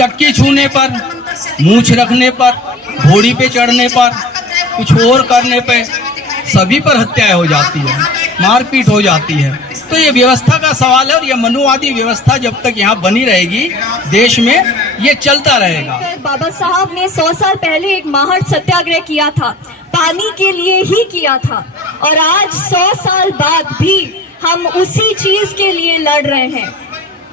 चक्की छूने पर, मूछ रखने पर, घोड़ी पे चढ़ने पर, कुछ और करने पे सभी पर हत्याएं हो जाती है, मारपीट हो जाती है। तो ये व्यवस्था का सवाल है और ये मनुवादी व्यवस्था जब तक यहाँ बनी रहेगी देश में, ये चलता रहेगा। बाबा साहब ने 100 साल पहले एक महाट सत्याग्रह किया था, पानी के लिए ही किया था, और आज 100 साल बाद भी हम उसी चीज के लिए लड़ रहे हैं।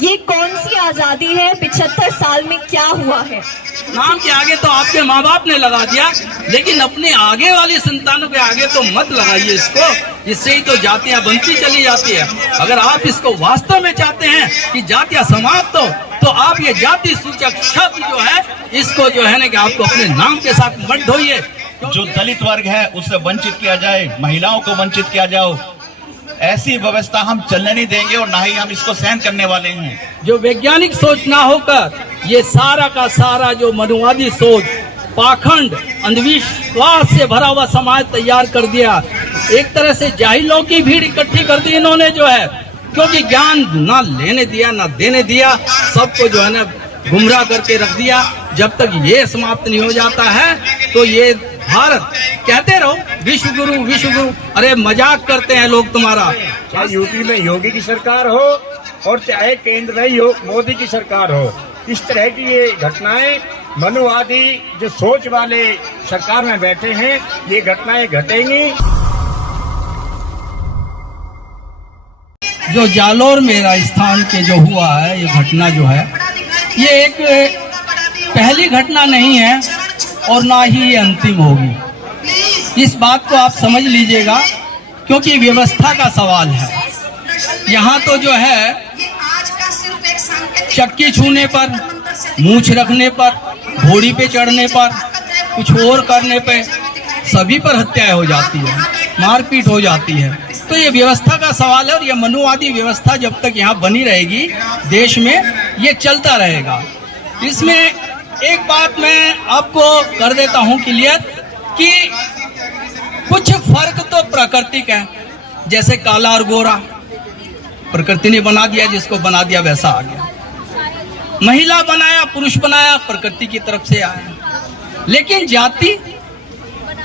ये कौन सी आजादी है? 75 साल में क्या हुआ है? नाम के आगे तो आपके माँ बाप ने लगा दिया, लेकिन अपने आगे वाली संतानों के आगे तो मत लगाइए इसको, इससे ही तो जातियां बनती चली जाती है। अगर आप इसको वास्तव में चाहते हैं कि जातियां समाप्त हो, तो आप ये जाति सूचक शब्द जो है इसको जो है ना कि आपको अपने नाम के साथ मत ढोइए। जो दलित वर्ग है उससे वंचित किया जाए, महिलाओं को वंचित किया जाए, ऐसी व्यवस्था हम चलने नहीं देंगे और ना ही हम इसको सहन करने वाले हैं। जो वैज्ञानिक सोच ना होकर ये सारा का सारा जो मनुवादी सोच, पाखंड, अंधविश्वास से भरा हुआ समाज तैयार कर दिया। एक तरह से जाहिलों की भीड़ इकट्ठी कर दी इन्होंने जो है, क्योंकि ज्ञान ना लेने दिया ना देने दिया, सबको जो है ना गुमराह करके रख दिया। जब तक ये समाप्त नहीं हो जाता है तो ये भारत, कहते रहो विश्व गुरु विश्व गुरु, अरे मजाक करते हैं लोग तुम्हारा। चाहे यूपी में योगी की सरकार हो और चाहे केंद्र में मोदी की सरकार हो, इस तरह की ये घटनाएं मनुवादी जो सोच वाले सरकार में बैठे हैं, ये घटनाएं घटेंगी। जो जालोर में राजस्थान के जो हुआ है ये घटना जो है, ये एक पहली घटना नहीं है और ना ही ये अंतिम होगी। इस बात को आप समझ लीजिएगा, क्योंकि व्यवस्था का सवाल है। यहाँ तो जो है चक्की छूने पर, मूछ रखने पर, घोड़ी पे चढ़ने पर, कुछ और करने पे सभी पर हत्याएं हो जाती है, मारपीट हो जाती है। तो ये व्यवस्था का सवाल है और ये मनुवादी व्यवस्था जब तक यहाँ बनी रहेगी देश में, ये चलता रहेगा। इसमें एक बात मैं आपको कर देता हूँ क्लियर कि कुछ फर्क तो प्राकृतिक है, जैसे काला और गोरा प्रकृति ने बना दिया, जिसको बना दिया वैसा आ गया। महिला बनाया, पुरुष बनाया, प्रकृति की तरफ से आया। लेकिन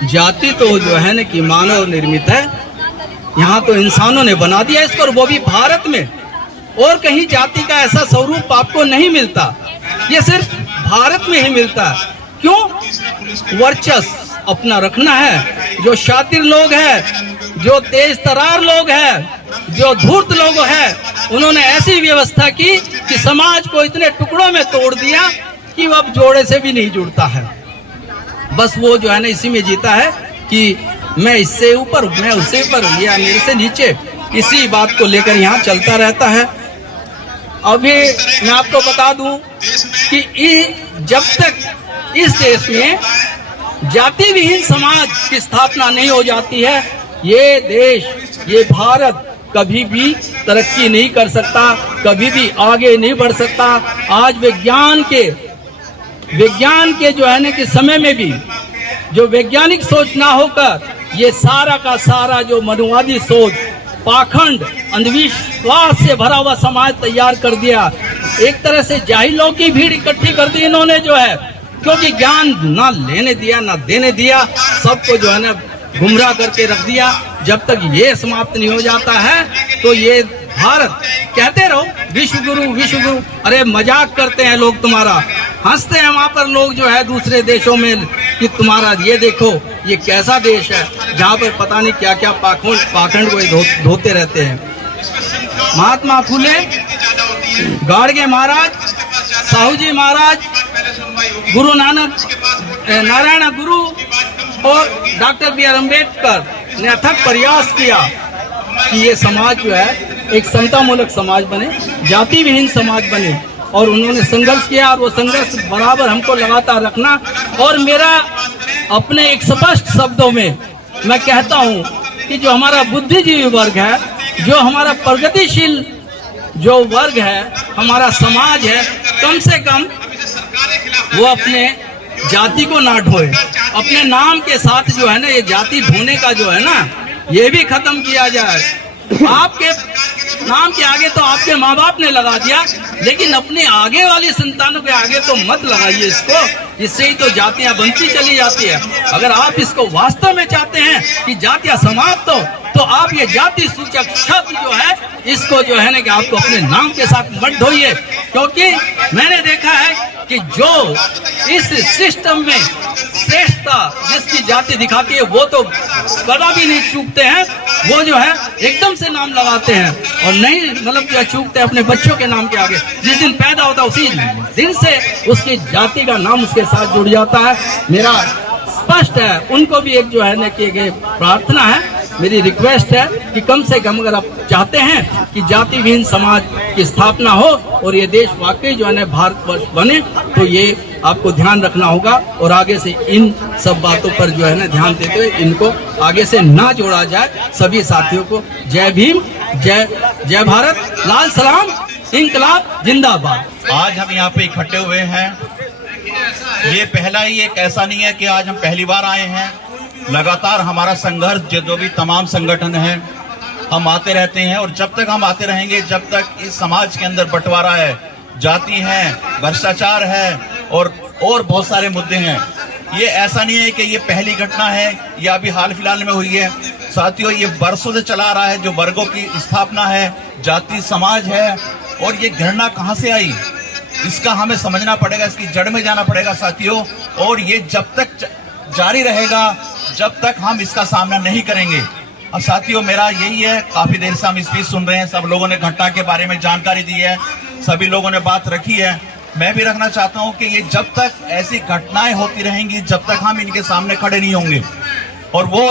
जाति तो जो है ना कि मानव निर्मित है। यहाँ तो इंसानों ने बना दिया इसको, और वो भी भारत में। और कहीं जाति का ऐसा स्वरूप आपको नहीं मिलता, ये सिर्फ भारत में ही मिलता है। क्यों? वर्चस्व अपना रखना है। जो शातिर लोग हैं, जो तेज तरार लोग हैं, जो धूर्त लोग हैं, उन्होंने ऐसी व्यवस्था की कि समाज को इतने टुकड़ों में तोड़ दिया कि वो अब जोड़े से भी नहीं जुड़ता है। बस वो जो है ना इसी में जीता है कि मैं इससे ऊपर, मैं उससे ऊपर, या मेरे से नीचे, इसी बात को लेकर यहाँ चलता रहता है। अभी मैं आपको बता दूं कि जब तक इस देश में जाति विहीन समाज की स्थापना नहीं हो जाती है, ये देश, ये भारत कभी भी तरक्की नहीं कर सकता, कभी भी आगे नहीं बढ़ सकता। आज विज्ञान के जो है ना कि समय में भी जो वैज्ञानिक सोच ना होकर ये सारा का सारा जो मनुवादी सोच, पाखंड, अंधविश्वास से भरा हुआ समाज तैयार कर दिया। एक तरह से जाहिलों की भीड़ इकट्ठी कर दी इन्होंने जो है, क्योंकि ज्ञान ना लेने दिया ना देने दिया, सबको जो है ना गुमराह करके रख दिया। जब तक ये समाप्त नहीं हो जाता है तो ये भारत, कहते रहो विश्व गुरु विश्व गुरु, अरे मजाक करते हैं लोग तुम्हारा। हंसते हैं वहाँ पर लोग जो है दूसरे देशों में कि तुम्हारा ये देखो ये कैसा देश है जहाँ पर पता नहीं क्या क्या पाखंड को धोते रहते हैं। महात्मा फुले, गाड़गे महाराज, साहू जी महाराज, गुरु नानक, नारायण गुरु और डॉक्टर बी.आर. अम्बेडकर ने अथक प्रयास किया कि ये समाज जो है एक समतामूलक समाज बने, जाति विहीन समाज बने, और उन्होंने संघर्ष किया और वो संघर्ष बराबर हमको लगातार रखना। और मेरा अपने एक स्पष्ट शब्दों में मैं कहता हूँ कि जो हमारा बुद्धिजीवी वर्ग है, जो हमारा प्रगतिशील जो वर्ग है, हमारा समाज है, कम से कम वो अपने जाति को ना ढोए। अपने नाम के साथ जो है ना ये जाति ढोने का जो है ना, ये भी खत्म किया जाए। आपके नाम के आगे तो आपके माँ बाप ने लगा दिया, लेकिन अपने आगे वाली संतानों के आगे तो मत लगाइए इसको, इससे ही तो जातियां बनती चली जाती है। अगर आप इसको वास्तव में चाहते हैं कि जातियां समाप्त हो, तो आप ये जाति सूचक शब्द जो है इसको जो है ना कि आपको अपने नाम के साथ मत ढोइए, क्योंकि मैंने देखा है कि जो इस सिस्टम में श्रेष्ठता जिसकी जाति दिखाती है वो तो कदा भी नहीं चूकते हैं, वो जो है एकदम से नाम लगाते हैं और नहीं मतलब क्या चूकते हैं अपने बच्चों के नाम के आगे। जिस दिन पैदा होता है उसी दिन से उसकी जाति का नाम उसके साथ जुड़ जाता है। मेरा स्पष्ट है, उनको भी एक जो है ना कि प्रार्थना है, मेरी रिक्वेस्ट है कि कम से कम अगर आप चाहते हैं कि जाति विहीन समाज की स्थापना हो और ये देश वाकई जो है ना भारतवर्ष बने, तो ये आपको ध्यान रखना होगा और आगे से इन सब बातों पर जो है ना ध्यान देते हुए इनको आगे से ना जोड़ा जाए। सभी साथियों को जय भीम, जय भारत, लाल सलाम, इंकलाब जिंदाबाद। आज हम यहाँ पे इकट्ठे हुए हैं, ये पहला ही एक ऐसा नहीं है कि आज हम पहली बार आए हैं। लगातार हमारा संघर्ष जो भी तमाम संगठन है हम आते रहते हैं और जब तक हम आते रहेंगे, जब तक इस समाज के अंदर बंटवारा है, जाति है, भ्रष्टाचार है और बहुत सारे मुद्दे हैं। ये ऐसा नहीं है कि ये पहली घटना है या अभी हाल फिलहाल में हुई है। साथियों, ये बरसों से चला आ रहा है, जो वर्गों की स्थापना है, जाति समाज है, और ये घृणा कहाँ से आई इसका हमें समझना पड़ेगा, इसकी जड़ में जाना पड़ेगा साथियों। और ये जब तक जारी रहेगा जब तक हम इसका सामना नहीं करेंगे। अब साथियों, मेरा यही है, काफी देर से हम स्पीच सुन रहे हैं, सब लोगों ने घटना के बारे में जानकारी दी है, सभी लोगों ने बात रखी है, मैं भी रखना चाहता हूं कि ये जब तक ऐसी घटनाएं होती रहेंगी, जब तक हम इनके सामने खड़े नहीं होंगे और वो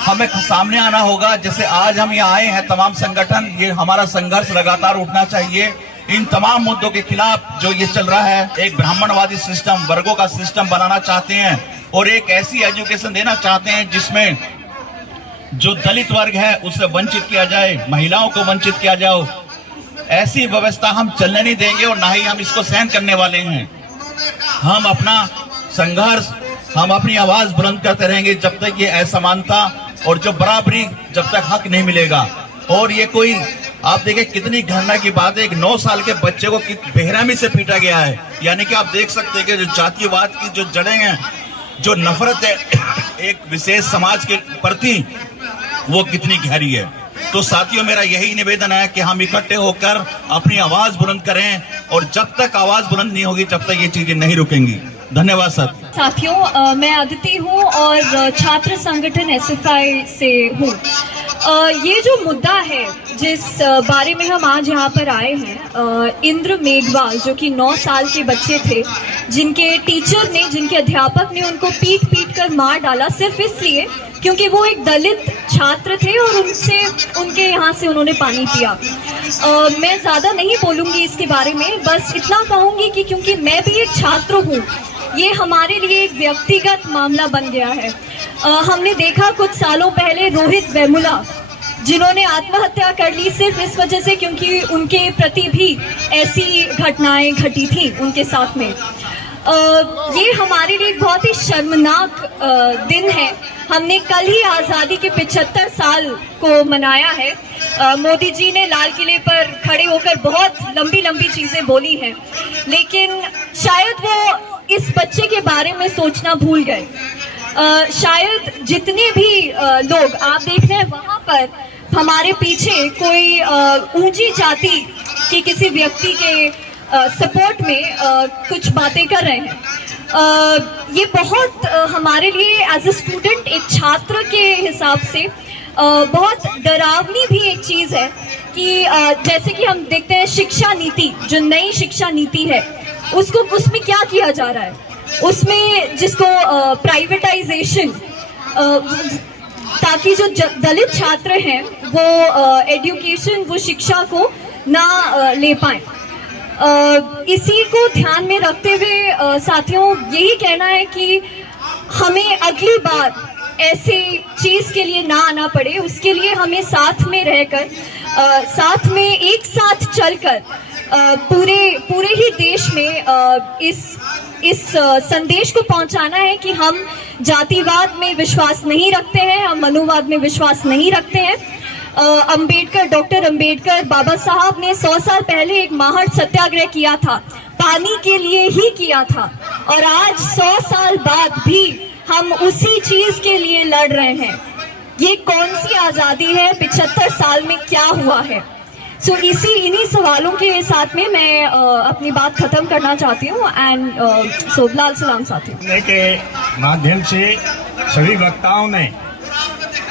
हमें सामने आना होगा। जैसे आज हम यहाँ आए हैं तमाम संगठन, ये हमारा संघर्ष लगातार उठना चाहिए इन तमाम मुद्दों के खिलाफ जो ये चल रहा है। एक ब्राह्मणवादी सिस्टम, वर्गों का सिस्टम बनाना चाहते हैं और एक ऐसी एजुकेशन देना चाहते हैं जिसमें जो दलित वर्ग है उससे वंचित किया जाए, महिलाओं को वंचित किया जाए। ऐसी व्यवस्था हम चलने नहीं देंगे और ना ही हम इसको सहन करने वाले हैं। हम अपना संघर्ष, हम अपनी आवाज बुलंद करते रहेंगे जब तक ये असमानता और जो बराबरी, जब तक हक नहीं मिलेगा। और ये कोई आप देखें कितनी घृणा की बात है, एक 9 साल के बच्चे को बेरहमी से पीटा गया है। यानी कि आप देख सकते हैं कि जो जातिवाद की जो जड़ें हैं, जो नफरत है एक विशेष समाज के प्रति, वो कितनी गहरी है। तो साथियों, मेरा यही निवेदन है कि हम इकट्ठे होकर अपनी आवाज बुलंद करें और जब तक आवाज बुलंद नहीं होगी जब तक ये चीजें नहीं रुकेंगी। धन्यवाद सर। साथियों, मैं अदिति हूँ और छात्र संगठन एसएफआई से हूँ। ये जो मुद्दा है जिस बारे में हम आज यहाँ पर आए हैं, इंद्र मेघवाल जो कि 9 साल के बच्चे थे, जिनके टीचर ने, जिनके अध्यापक ने उनको पीट कर मार डाला सिर्फ इसलिए क्योंकि वो एक दलित छात्र थे और उनके यहाँ से उन्होंने पानी पिया। मैं ज़्यादा नहीं बोलूँगी इसके बारे में, बस इतना कहूँगी कि क्योंकि मैं भी एक छात्र हूँ, ये हमारे लिए एक व्यक्तिगत मामला बन गया है। हमने देखा कुछ सालों पहले रोहित वेमुला, जिन्होंने आत्महत्या कर ली सिर्फ इस वजह से क्योंकि उनके प्रति भी ऐसी घटनाएं घटी थी उनके साथ में। ये हमारे लिए एक बहुत ही शर्मनाक दिन है। हमने कल ही आज़ादी के 75 साल को मनाया है। मोदी जी ने लाल किले पर खड़े होकर बहुत लंबी चीज़ें बोली हैं, लेकिन शायद वो इस बच्चे के बारे में सोचना भूल गए। शायद जितने भी लोग आप देख रहे हैं वहाँ पर हमारे पीछे कोई ऊंची जाति के किसी व्यक्ति के सपोर्ट में कुछ बातें कर रहे हैं। ये बहुत हमारे लिए एज ए स्टूडेंट, एक छात्र के हिसाब से बहुत डरावनी भी एक चीज़ है कि जैसे कि हम देखते हैं शिक्षा नीति, जो नई शिक्षा नीति है, उसमें क्या किया जा रहा है, उसमें जिसको प्राइवेटाइजेशन, ताकि जो दलित छात्र हैं वो एजुकेशन, वो शिक्षा को ना ले पाए। इसी को ध्यान में रखते हुए साथियों, यही कहना है कि हमें अगली बार ऐसे चीज़ के लिए ना आना पड़े, उसके लिए हमें साथ में रहकर, साथ में एक साथ चलकर पूरे ही देश में इस संदेश को पहुंचाना है कि हम जातिवाद में विश्वास नहीं रखते हैं, हम मनुवाद में विश्वास नहीं रखते हैं। अंबेडकर, डॉक्टर अंबेडकर बाबा साहब ने 100 साल पहले एक महान सत्याग्रह किया था, पानी के लिए ही किया था। और आज 100 साल बाद भी हम उसी चीज के लिए लड़ रहे हैं। ये कौन सी आजादी है? 75 साल में क्या हुआ है? सो इन्हीं सवालों के साथ में मैं अपनी बात खत्म करना चाहती हूँ। एंड लाल सलाम साथियों के माध्यम से सभी वक्ताओं ने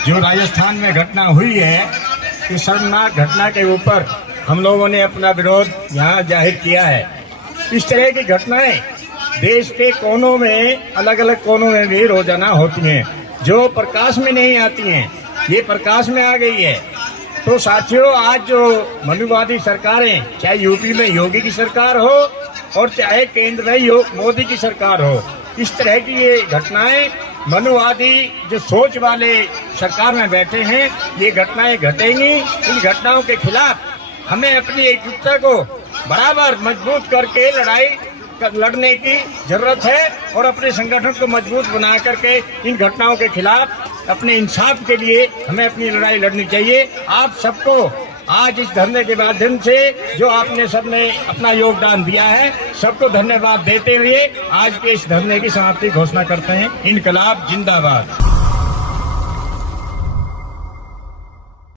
जो राजस्थान में घटना हुई है, इस शर्मनाक घटना के ऊपर हम लोगों ने अपना विरोध यहाँ जाहिर किया है। इस तरह की घटनाएं देश के कोनों में, अलग अलग कोनों में भी रोजाना होती हैं, जो प्रकाश में नहीं आती हैं, ये प्रकाश में आ गई है। तो साथियों, आज जो मनुवादी सरकारें, चाहे यूपी में योगी की सरकार हो और चाहे केंद्र में मोदी की सरकार हो, इस तरह की ये घटनाएं मनुवादी जो सोच वाले सरकार में बैठे हैं, ये घटनाएं घटेंगी। इन घटनाओं के खिलाफ हमें अपनी एकजुटता को बराबर मजबूत करके लड़ने की जरूरत है और अपने संगठन को मजबूत बना करके इन घटनाओं के खिलाफ अपने इंसाफ के लिए हमें अपनी लड़ाई लड़नी चाहिए। आप सबको आज इस धरने के माध्यम से जो आपने सबने अपना योगदान दिया है, सबको धन्यवाद देते हुए आज के इस धरने की समाप्ति घोषणा करते हैं। इनकलाब जिंदाबाद।